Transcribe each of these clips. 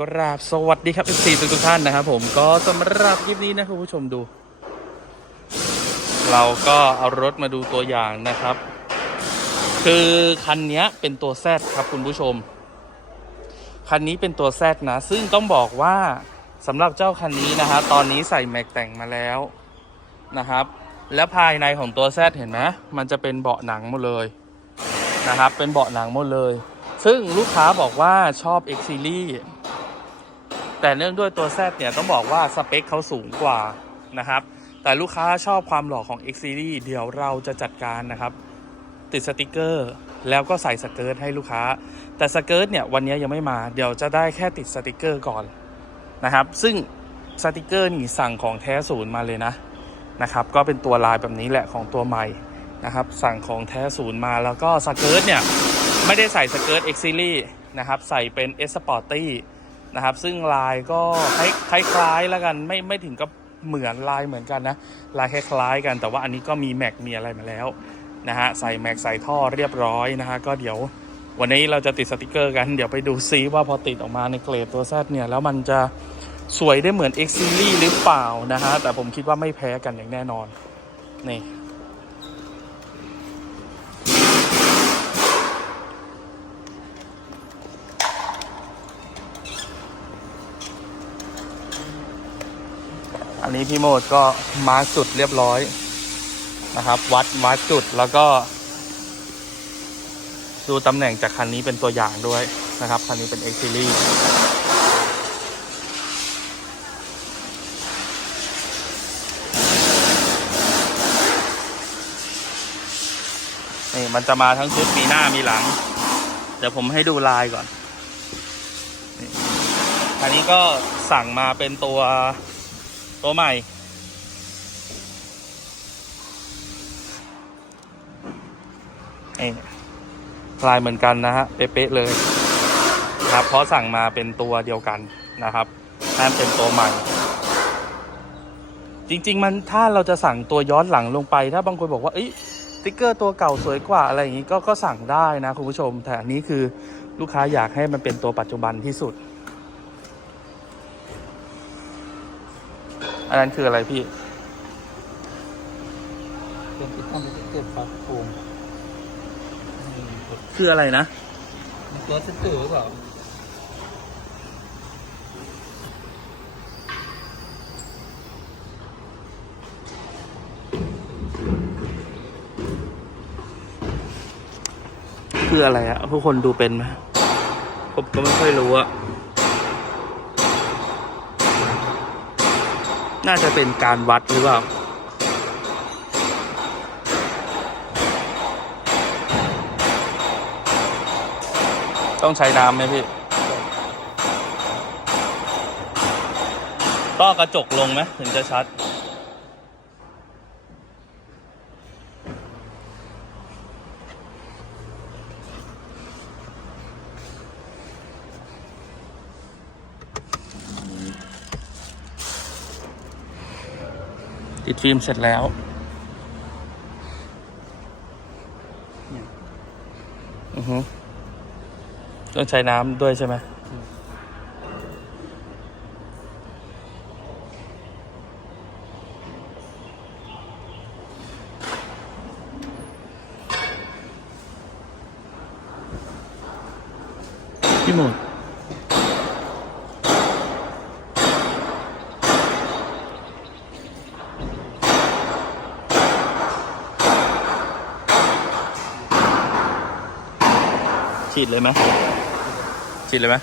กราบสวัสดีครับ FC ทุกทุกท่านนะครับผมก็สำหรับคลิปนี้นะคุณผู้ชมดู เราก็เอารถมาดูตัวอย่างนะครับ คือคันนี้เป็นตัวแซดครับคุณผู้ชม คันนี้เป็นตัวแซดนะ ซึ่งต้องบอกว่าสำหรับเจ้าคันนี้นะฮะตอนนี้ใส่แม็กแต่งมาแล้วนะครับ และภายในของตัวแซดเห็นไหมมันจะเป็นเบาะหนังหมดเลยนะครับ เป็นเบาะหนังหมดเลย ซึ่งลูกค้าบอกว่าชอบ X Series แต่เนื่องด้วยตัว Z เนี่ยต้องบอกว่าสเปคเขาสูงกว่านะครับ แต่ลูกค้าชอบความหล่อของ X Series เดี๋ยวเราจะจัดการนะครับ ติดสติกเกอร์ แล้วก็ใส่สเกิร์ตให้ลูกค้า แต่สเกิร์ตเนี่ยวันนี้ยังไม่มา เดี๋ยวจะได้แค่ติดสติกเกอร์ก่อนนะครับ ซึ่งสติกเกอร์นี่สั่งของแท้ศูนย์มาเลยนะนะครับ ก็เป็นตัวลายแบบนี้แหละของตัวใหม่นะครับ สั่งของแท้ศูนย์มาแล้วก็สเกิร์ตเนี่ยไม่ได้ใส่สเกิร์ต X Series นะครับ ใส่เป็น S Sporty นะครับ ซึ่งลายก็คล้ายคล้ายๆแล้วกันไม่ไม่ถึงกับเหมือนลายเหมือนกันนะลายคล้ายๆกัน แต่ว่าอันนี้ก็มีแม็กมีอะไรมาแล้วนะฮะใส่แม็กใส่ท่อเรียบร้อยนะฮะก็เดี๋ยววันนี้เราจะติดสติกเกอร์กันเดี๋ยวไปดูซิว่าพอติดออกมาในเกรดตัวแซดเนี่ยแล้วมันจะสวยได้เหมือน X Series หรือเปล่านะฮะแต่ผมคิดว่าไม่แพ้กันอย่างแน่นอนนี่ นี้พี่โมดก็มาจุดเรียบร้อยนะครับ วัดวัดจุดแล้วก็ ดูตำแหน่งจากคันนี้เป็นตัวอย่างด้วยนะครับ คันนี้เป็น X Series นี่มันจะมาทั้งชุดมีหน้ามีหลัง เดี๋ยวผมให้ดูลายก่อนอันนี้ก็สั่งมาเป็นตัว ตัวใหม่นี่ลายเหมือนกันนะฮะ เป๊ะเลยนะครับ เพราะสั่งมาเป็นตัวเดียวกันนะครับนั่นเป็นตัวใหม่ จริง ๆ มันถ้าเราจะสั่งตัวย้อนหลังลงไป ถ้าบางคนบอกว่า เอ้ยติ๊กเกอร์ตัวเก่าสวยกว่าอะไรอย่างนี้ก็ก็สั่งได้นะคุณผู้ชม แต่อันนี้คือลูกค้าอยากให้มันเป็นตัวปัจจุบันที่สุด อันนั้นคืออะไรพี่ เป็นติดตั้งเป็นเก็บฝาโปร่งคืออะไรนะมีตัวเซ็นเตอร์หรือเปล่าคืออะไรอะทุกคนดูเป็นไหมผมก็ไม่ค่อยรู้อะ น่าจะเป็นการวัดหรือเปล่าต้องใช้น้ำไหมพี่ต้องกระจกลงไหมถึงจะชัด ฟิล์มเสร็จแล้วอือฮึต้องใช้น้ำด้วยใช่ไหมพี่หมด ฉีดเลยไหมฉีดเลยไหม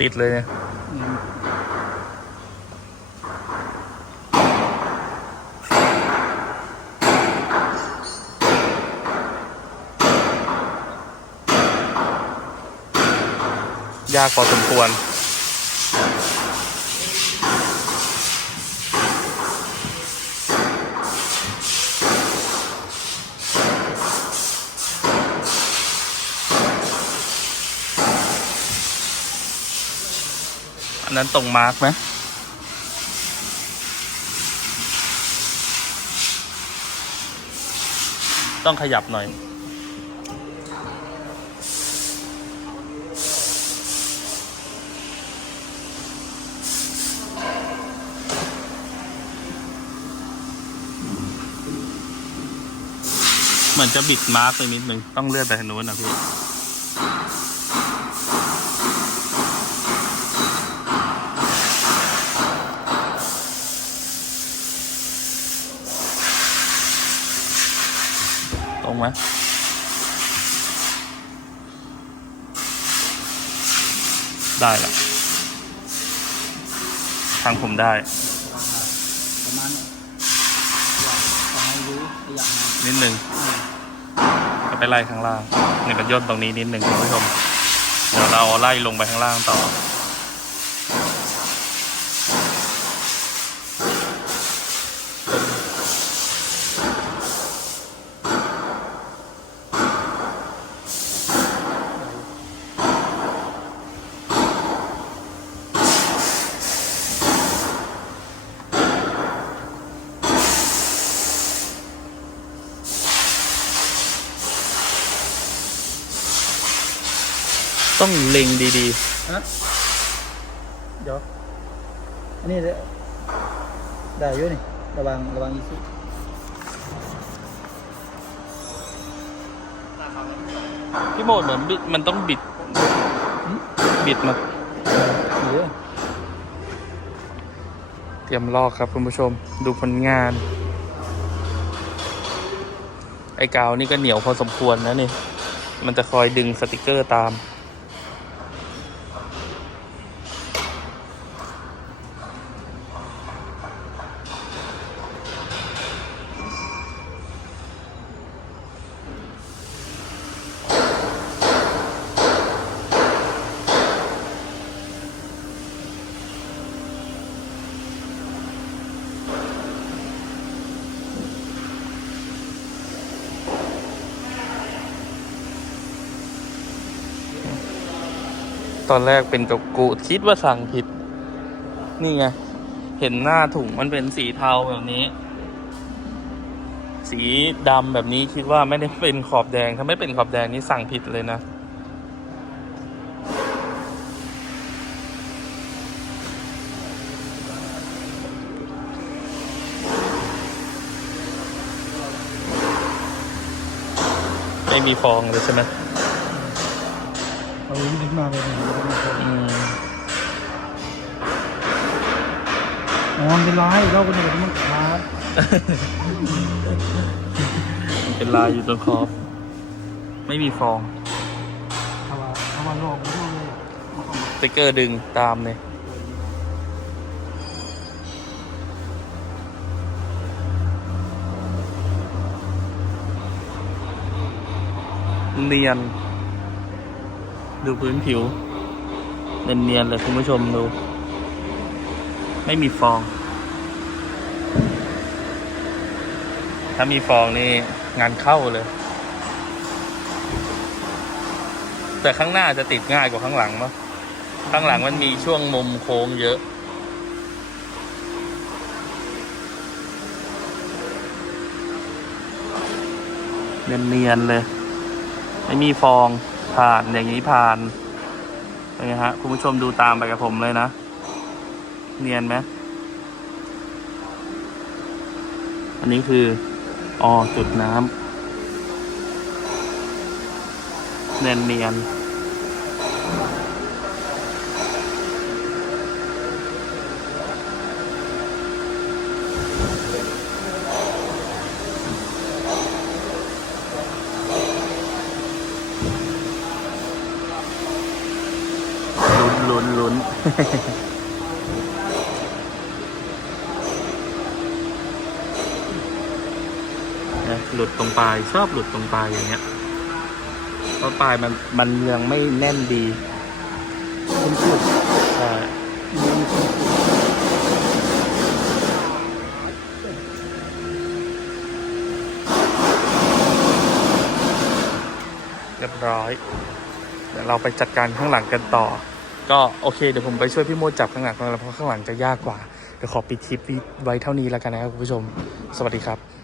ติดเลยเนี่ยยากพอสมควร อันนั้นตรงมาร์กไหมต้องขยับหน่อย เหมือนจะบิดมาร์กไปนิดนึง ต้องเลื่อนไปทางนู้นนะพี่ งไหมได้ละทางผมได้ ประมาณนี้อยากให้รู้ขยับมานิดนึงก็ไปไล่ข้างล่างนี่ก็ย่นตรงนี้นิดนึงคุณผู้ชม เดี๋ยวเราไล่ลงไปข้างล่างต่อ ต้องเล็งดีฮะเดี๋ยว อันนี้ได้ได้อยู่นี่ ระวังระวังอีกทีๆพี่โมดเหมือนบิดมันต้องบิด บิดมา เยอะเตรียมลอกครับคุณผู้ชม ดูผลงาน ไอ้กาวนี่ก็เหนียวพอสมควรนะนี่ มันจะคอยดึงสติกเกอร์ตาม ตอนแรกเป็นกับกูคิดว่าสั่งผิด นี่ไง เห็นหน้าถุงมันเป็นสีเทาแบบนี้ สีดำแบบนี้คิดว่าไม่ได้เป็นขอบแดง ถ้าไม่เป็นขอบแดงนี่สั่งผิดเลยนะไม่มีฟองเลยใช่ไหม เอาลิ้นมาเลยอืมอ๋อมันเป็นร้ายเราเป็นแบบมันขาดเป็นลายอยู่ตรงขอบ ไม่มีฟองถ้าว่าถ้าว่าลอกมันก็เลยสติกเกอร์ดึงตามเลยเนียน ดูพื้นผิว เนียนๆเลยคุณผู้ชมดู ไม่มีฟอง ถ้ามีฟองนี่งานเข้าเลย แต่ข้างหน้าจะติดง่ายกว่าข้างหลังมั้งข้างหลังมันมีช่วงมุมโค้งเยอะเนียนๆเลย ไม่มีฟอง ผ่านอย่างนี้ผ่านเป็นไงฮะคุณผู้ชมดูตามไปกับผมเลยนะ เนียนไหมอันนี้คืออ๋อจุดน้ำเนียนเนียนๆ ลุ้นลุ้นลุ้นเนี่ยหลุดตรงปลายชอบหลุดตรงปลายอย่างเงี้ยเพราะปลายมันมันยังไม่แน่นดีคนพูดใช่มันมีคนพูดเรียบร้อย เดี๋ยวเราไปจัดการข้างหลังกันต่อ ก็โอเคเดี๋ยวผมไปช่วยพี่โมดจับข้างหลังก่อนเพราะข้างหลังจะยากกว่า เดี๋ยวขอปิดคลิปไว้เท่านี้แล้วกันนะครับคุณผู้ชม สวัสดีครับ